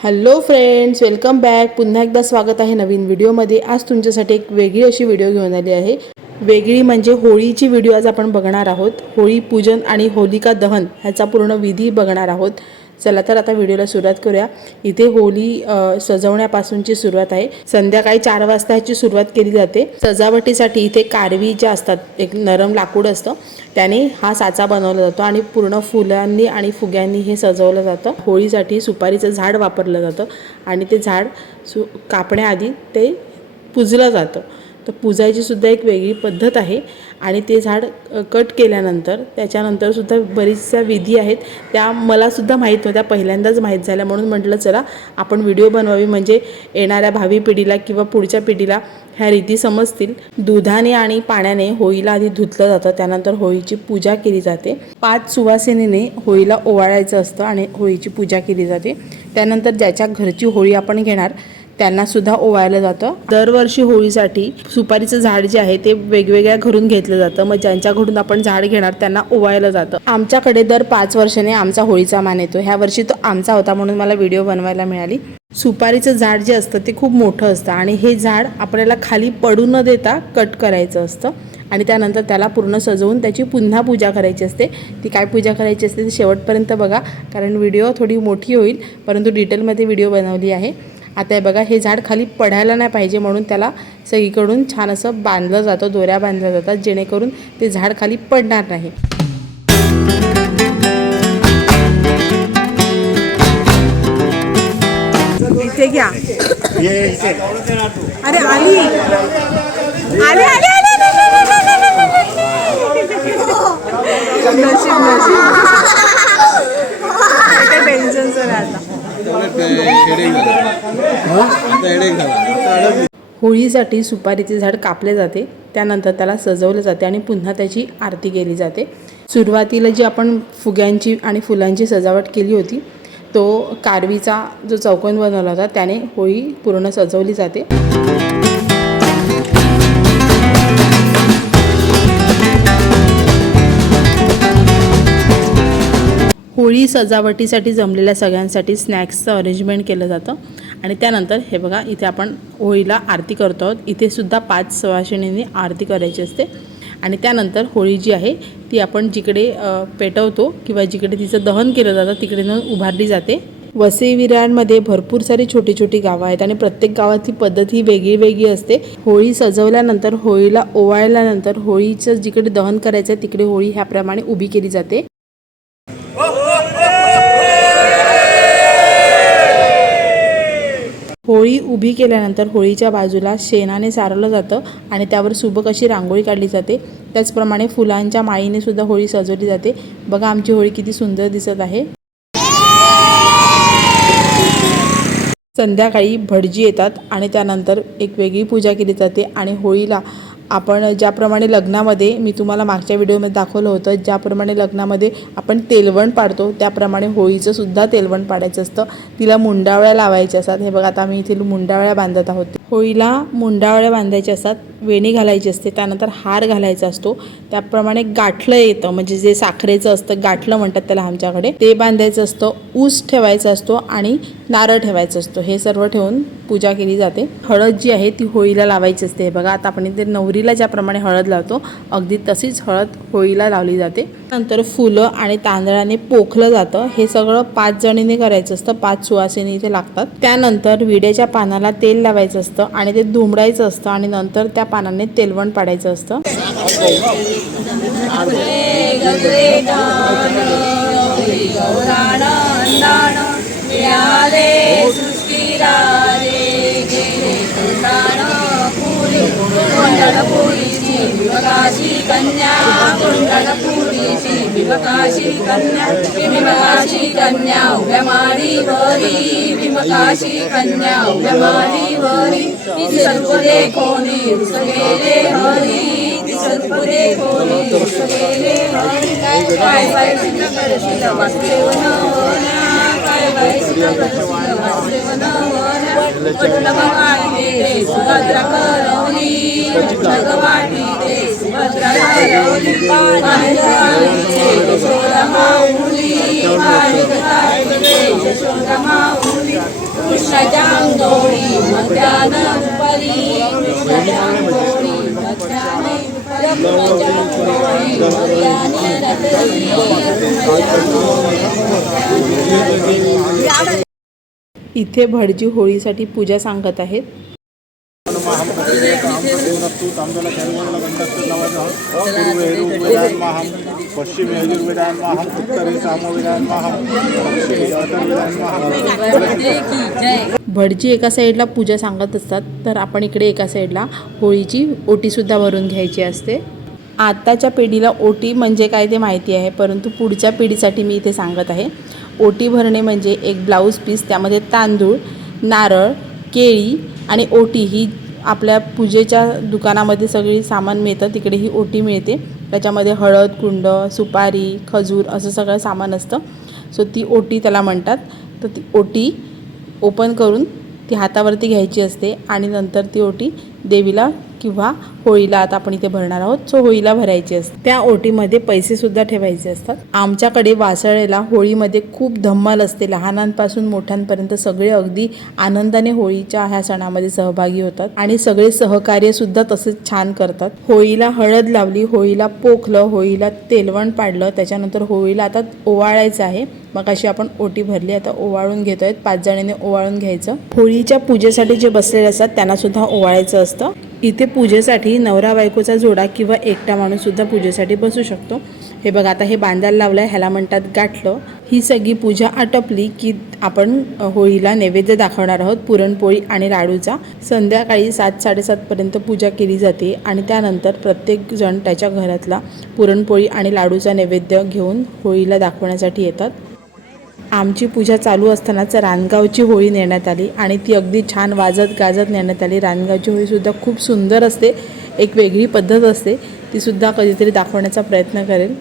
Hello friends, welcome back. पुन्हा एकदा स्वागत आहे नवीन व्हिडिओमध्ये. आज तुमच्यासाठी एक वेगळी अशी व्हिडिओ घेऊन आली आहे. वेगळी म्हणजे होळीची व्हिडिओ आज आपण बघणार आहोत. होळी पूजन आणि होलिका दहन ह्याचा पूर्ण विधी बघणार आहोत. चला तर आता व्हिडिओला सुरुवात करूया. इथे होळी सजवण्यापासूनची सुरुवात आहे. संध्याकाळी 4 वाजता ह्याची सुरुवात केली जाते. सजावटीसाठी इथे कारवी जे असतात, एक नरम लाकूड असतं, त्याने हा साचा बनवला जातो आणि पूर्ण फुलांनी आणि फुग्यांनी हे सजवलं जातं. होळीसाठी सुपारीचं झाड वापरलं जातं आणि ते झाड कापण्याआधी ते पुजलं जातं. तर पुजायची सुद्धा एक वेगळी पद्धत आहे आणि ते झाड कट केल्यानंतर त्याच्यानंतर सुद्धा बरीचशा विधी आहेत, त्या मला सुद्धा माहीत नव्हत्या, पहिल्यांदाच माहीत झाल्या. म्हणून म्हटलं चला आपण व्हिडिओ बनवावी, म्हणजे येणाऱ्या भावी पिढीला किंवा पुढच्या पिढीला ह्या रीती समजतील. दुधाने आणि पाण्याने होळीला आधी धुतलं जातं, त्यानंतर होळीची पूजा केली जाते. 5 सुवासिनीने होळीला ओवाळायचं असतं आणि होळीची पूजा केली जाते. त्यानंतर ज्याच्या घरची होळी आपण घेणार त्यांना सुद्धा ओवाळलं जातं. दरवर्षी होळीसाठी सुपारीचं झाड जे आहे ते वेगवेगळ्या घरून घेतलं जातं. मग ज्यांच्याकडून आपण झाड घेणार त्यांना ओवाळलं जातं. आमच्याकडे दर 5 वर्षाने आमचा होळीचा मान येतो. ह्या वर्षी तो आमचा होता म्हणून मला व्हिडिओ बनवायला मिळाली. सुपारीचं झाड जे असतं ते खूप मोठं असतं आणि हे झाड आपल्याला खाली पडू न देता कट करायचं असतं आणि त्यानंतर त्याला पूर्ण सजवून त्याची पुन्हा पूजा करायची असते. ती काय पूजा करायची असते ते शेवटपर्यंत बघा, कारण व्हिडिओ थोडी मोठी होईल, परंतु डिटेलमध्ये व्हिडिओ बनवली आहे. आता हे बघा, हे झाड खाली पडायला नाही पाहिजे म्हणून त्याला सगळीकडून छान असं बांधलं जातं, दोऱ्या बांधल्या जातात, जेणेकरून ते झाड खाली पडणार नाही. इथे घ्या. अरे आली आले आले होळीसाठी सुपारीचे झाड कापले जाते, त्यानंतर त्याला सजवले जाते आणि पुन्हा त्याची आरती केली जाते. सुरुवातीला जी आपण फुग्यांची आणि फुलांची सजावट केली होती, तो कारवीचा जो चौकोन बनवला होता त्याने होळी पूर्ण सजवली जाते. होळी सजावटीसाठी जमलेल्या सगळ्यांसाठी स्नॅक्सचं अरेंजमेंट केलं जातं आणि त्यानंतर हे बघा, इथे आपण होळीला आरती करतो आहोत. इथे सुद्धा 5 सुवासिनींनी आरती करायची असते आणि त्यानंतर होळी जी आहे ती आपण जिकडे पेटवतो किंवा जिकडे तिचं दहन केलं जातं तिकडे नेऊन उभारली जाते. वसई विरारमध्ये भरपूर सारी छोटी छोटी गावं आहेत आणि प्रत्येक गावाची पद्धत ही वेगळी वेगळी असते. होळी सजवल्यानंतर, होळीला ओवाळल्यानंतर होळीचं जिकडे दहन करायचं आहे तिकडे होळी ह्याप्रमाणे उभी केली जाते. होळी उभी केल्यानंतर होळीच्या बाजूला शेणाने सारवलं जातं आणि त्यावर सुबक अशी रांगोळी काढली जाते. त्याचप्रमाणे फुलांच्या माळीने सुद्धा होळी सजवली जाते. बघा आमची होळी किती सुंदर दिसत आहे. संध्याकाळी भटजी येतात आणि त्यानंतर एक वेगळी पूजा केली जाते आणि होळीला आपण ज्याप्रमाणे लग्नामध्ये, मी तुम्हाला मागच्या व्हिडिओमध्ये दाखवलं होतं, ज्याप्रमाणे लग्नामध्ये आपण तेलवण पाडतो त्याप्रमाणे होळीचं सुद्धा तेलवण पाडायचं असतं. तिला मुंडावळ्या लावायच्या असतात. हे बघा, आता आम्ही इथे मुंडावळ्या बांधत आहोत. होळीला मुंडावळ्या बांधायच्या असतात, वेणी घालायची असते, त्यानंतर हार घालायचा असतो. त्याप्रमाणे गाठलं येतं, म्हणजे जे साखरेचं असतं, गाठलं म्हणतात त्याला आमच्याकडे, ते बांधायचं असतं. ऊस ठेवायचा असतो आणि नारळ ठेवायचं असतो. हे सर्व ठेवून पूजा केली जाते. हळद जी आहे ती होळीला लावायची असते. हे बघा, आता आपण इथे नवरीला ज्याप्रमाणे हळद लावतो अगदी तशीच हळद होळीला लावली जाते. नंतर फुलं आणि तांदळाने पोखलं जातं. हे सगळं 5 जणींनी करायचं असतं. 5 सुवासिनी इथे लागतात. त्यानंतर विड्याच्या पानाला तेल लावायचं असतं आणि ते दुमडायचं असतं आणि नंतर त्या पानाने तेलवण पाडायचं असतं. विमकाशी कन्या कुंडलपुरीची विमकाशी कन्या उभ्या माडीवरी विमकाशी कन्या उभ्या माडीवरी ती सर्व देखोनी रुस गेले हरी ती सर्व देखोनी रुस गेले हरी काय बाई सिद्ध करशील वासुदेव नवना काय बाई सिद्ध करशील वासुदेव नवना वडलवाडी ते सुभद्रा करवली वडलवाडी ते सुभद्रा करवली पाणी ते यशोदा माऊली पाणी ते यशोदा माऊली मोरयाने रात्री इथे भटजी होळीसाठी पूजा सांगत आहेत. पश्चिम यजुर्वेदान्माहम उत्तरे सामवेदान्माहम दक्षिणे भटजी एका साईडला पूजा सांगत असतात, तर आपण इकडे एका साईडला होळीची ओटीसुद्धा भरून घ्यायची असते. आत्ताच्या पिढीला ओटी म्हणजे काय ते माहिती आहे, परंतु पुढच्या पिढीसाठी मी इथे सांगत आहे. ओटी भरणे म्हणजे एक ब्लाऊज पीस, त्यामध्ये तांदूळ, नारळ, केळी आणि ओटी ही आपल्या पूजेच्या दुकानामध्ये सगळी सामान मिळतं. तिकडे ही ओटी मिळते. त्याच्यामध्ये हळद, कुंड, सुपारी, खजूर असं सगळं सामान असतं. सो ती ओटी त्याला म्हणतात. तर ती ओटी ओपन करून ती हातावरती घ्यायची असते आणि नंतर ती ओटी देवीला किंवा होळीला, आता आपण इथे भरणार आहोत, सो होळीला भरायची असते. त्या ओटीमध्ये पैसेसुद्धा ठेवायचे असतात. आमच्याकडे वासळेला होळीमध्ये खूप धम्माल असते. लहानांपासून मोठ्यांपर्यंत सगळे अगदी आनंदाने होळीच्या ह्या सणामध्ये सहभागी होतात आणि सगळे सहकार्यसुद्धा तसेच छान करतात. होळीला हळद लावली, होळीला पोखलं, होळीला तेलवण पाडलं, त्याच्यानंतर होळीला आता ओवाळायचं आहे. मग अशी आपण ओटी भरली, आता ओवाळून घेतो आहेत. 5 जणांनी ओवाळून घ्यायचं. होळीच्या पूजेसाठी जे बसलेले असतात त्यांनासुद्धा ओवाळायचं असतं. इथे पूजेसाठी नवरा बायकोचा जोडा किंवा एकटा माणूससुद्धा पूजेसाठी बसू शकतो. हे बघा, आता हे बांधायला लावलं आहे, ह्याला म्हणतात गाठलं. ही सगळी पूजा आटपली की आपण होळीला नैवेद्य दाखवणार आहोत, पुरणपोळी आणि लाडूचा. संध्याकाळी 7-7:30पर्यंत पूजा केली जाते आणि त्यानंतर प्रत्येकजण त्याच्या घरातला पुरणपोळी आणि लाडूचा नैवेद्य घेऊन होळीला दाखवण्यासाठी येतात. आमची पूजा चालू असतानाच रानगावची होळी नेण्यात आली आणि ती अगदी छान वाजत गाजत नेण्यात आली. रानगावची होळीसुद्धा खूप सुंदर असते, एक वेगळी पद्धत असते, तीसुद्धा कधीतरी दाखवण्याचा प्रयत्न करेल.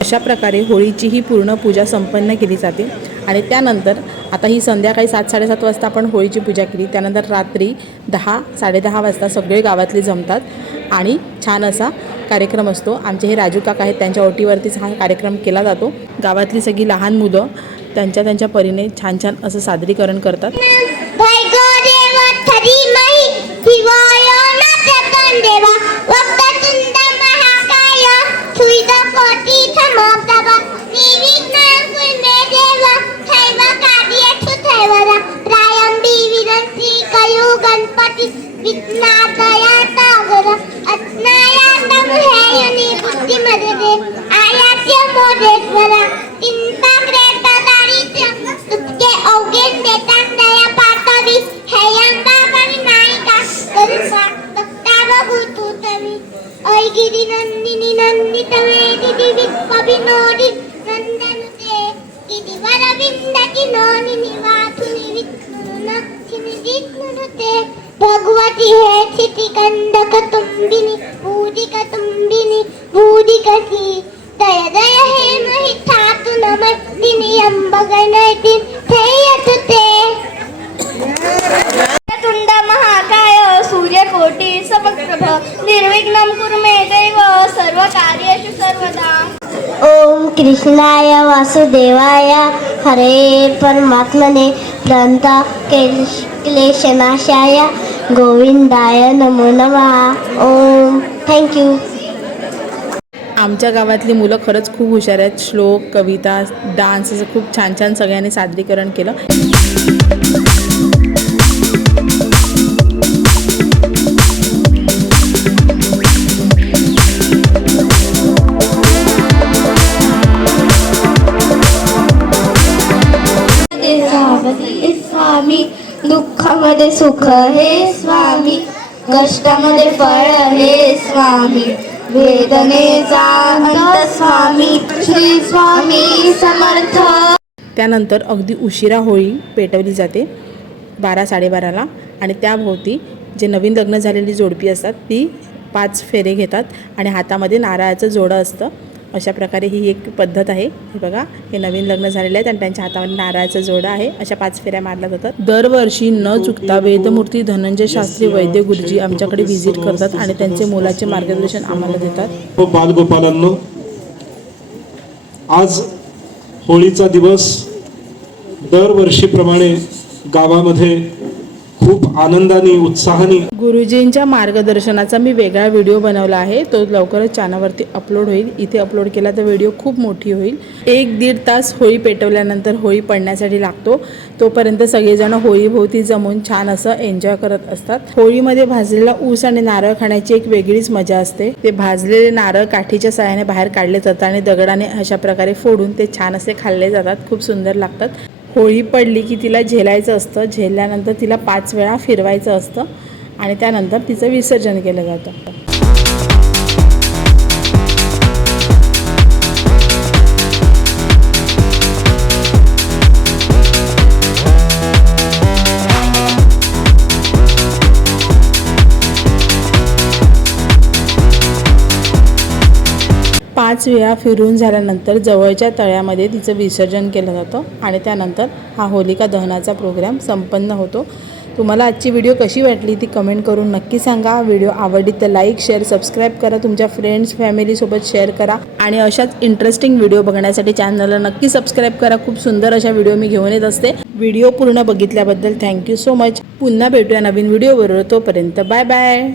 अशा प्रकारे होळीची ही पूर्ण पूजा संपन्न केली जाते आणि त्यानंतर आता ही संध्याकाळी 7-7:30 वाजता आपण होळीची पूजा केली. त्यानंतर रात्री 10-10:30 वाजता सगळे गावातले जमतात आणि छान असा कार्यक्रम असतो. आमचे हे राजू काका आहेत, त्यांच्या ओटीवरतीच हा कार्यक्रम केला जातो. गावातली सगळी लहान मुलं त्यांच्या परीने छान छान असं सादरीकरण करतात. गणपती विघ्नादया सागर अज्ञायातम हेयनी बुद्धिमदे आयात्य मोदेश्वरा चिंताग्रेता दारिद्र्य तुझे अवघे नेता दया पातवी हेयंबाकरी नायिका करुणा भक्ताव भूतू तवी ऐगिरी नंदिनी नंदितवे दिदी विनोदी नंदनुते किदी वरविंद किनोनी निवाथुनी विष्णुना चिनिदित्नुते भगवती हे स्थिति कंदक तुम्बिनी भूदिकसी दय दय हे महिष्ठातु नमस्तिनि अंबगणयति थेयतुते तुंड महाकाय सूर्यकोटि समप्रभ निर्विघ्नं कुरु मे देव सर्वकार्येषु सर्वदा. ओम कृष्णाय वासुदेवाय हरे परमात्मने प्रणता क्लेशनाशाय गोविंदाय नमो नमः. ओम थँक्यू. आमच्या गावातली मुलं खरंच खूप हुशार आहेत. श्लोक, कविता, डान्स असं खूप छान छान सगळ्यांनी सादरीकरण केलं. स्वामी दुःखामध्ये सुख हे स्वामी, कष्टामध्ये फळ हे स्वामी, वेदनेचा अंत स्वामी, श्री स्वामी समर्थ. त्यानंतर अगदी उशिरा होळी पेटवली जाते 12-12:30ला आणि त्याभोवती जे नवीन लग्न झालेली जोडपी असतात ती 5 फेरे घेतात आणि हातामध्ये नारळाचं जोडं असतं. अशा प्रकारे ही एक पद्धत आहे. हे बघा, हे नवीन लग्न झालेले आहेत आणि त्यांच्या हातामध्ये नारळाचं जोडं आहे. अशा 5 फेऱ्या मारल्या जातात. दरवर्षी न चुकता वेदमूर्ती धनंजय शास्त्री वैद्य गुरुजी आमच्याकडे व्हिजिट करतात आणि त्यांचे मोलाचे मार्गदर्शन आम्हाला देतात. बालगोपालांनो, आज होळीचा दिवस दरवर्षीप्रमाणे गावामध्ये खूप आनंदाने उत्साहाने गुरुजींच्या मार्गदर्शनाचा मी वेगळा व्हिडिओ बनवला आहे. तो लवकरच चॅनलवरती अपलोड होईल. इथे अपलोड केला तर व्हिडिओ खूप मोठी होईल. 1-1.5 तास होळी पेटवल्यानंतर होळी पडण्यासाठी लागतो. तोपर्यंत सगळेजण होळीभोवती जमून छान असं एन्जॉय करत असतात. होळीमध्ये भाजलेला ऊस आणि नारळ खाण्याची एक वेगळीच मजा असते. ते भाजलेले नारळ काठीच्या साहाय्याने बाहेर काढले जातात आणि दगडाने अशा प्रकारे फोडून ते छान असे खाल्ले जातात. खूप सुंदर लागतात. होळी पडली की तिला झेलायचं असतं. झेलल्यानंतर तिला 5 वेळा फिरवायचं असतं आणि त्यानंतर तिचं विसर्जन केलं जातं. पाच वेळा फिरून झाल्यानंतर जवळच्या तळ्यामध्ये तिचं विसर्जन केलं जातं आणि त्यानंतर हा होलिका दहनाचा प्रोग्राम संपन्न होतो. तुम्हाला आजची व्हिडिओ कशी वाटली ती कमेंट करून नक्की सांगा. व्हिडिओ आवडली तर लाईक, शेअर, सबस्क्राईब करा. तुमच्या फ्रेंड्स, फॅमिलीसोबत शेअर करा आणि अशाच इंटरेस्टिंग व्हिडिओ बघण्यासाठी चॅनलला नक्की सबस्क्राईब करा. खूप सुंदर अशा व्हिडिओ मी घेऊन येत असते. व्हिडिओ पूर्ण बघितल्याबद्दल थँक्यू सो मच. पुन्हा भेटूया नवीन व्हिडिओबरोबर. तोपर्यंत बाय बाय.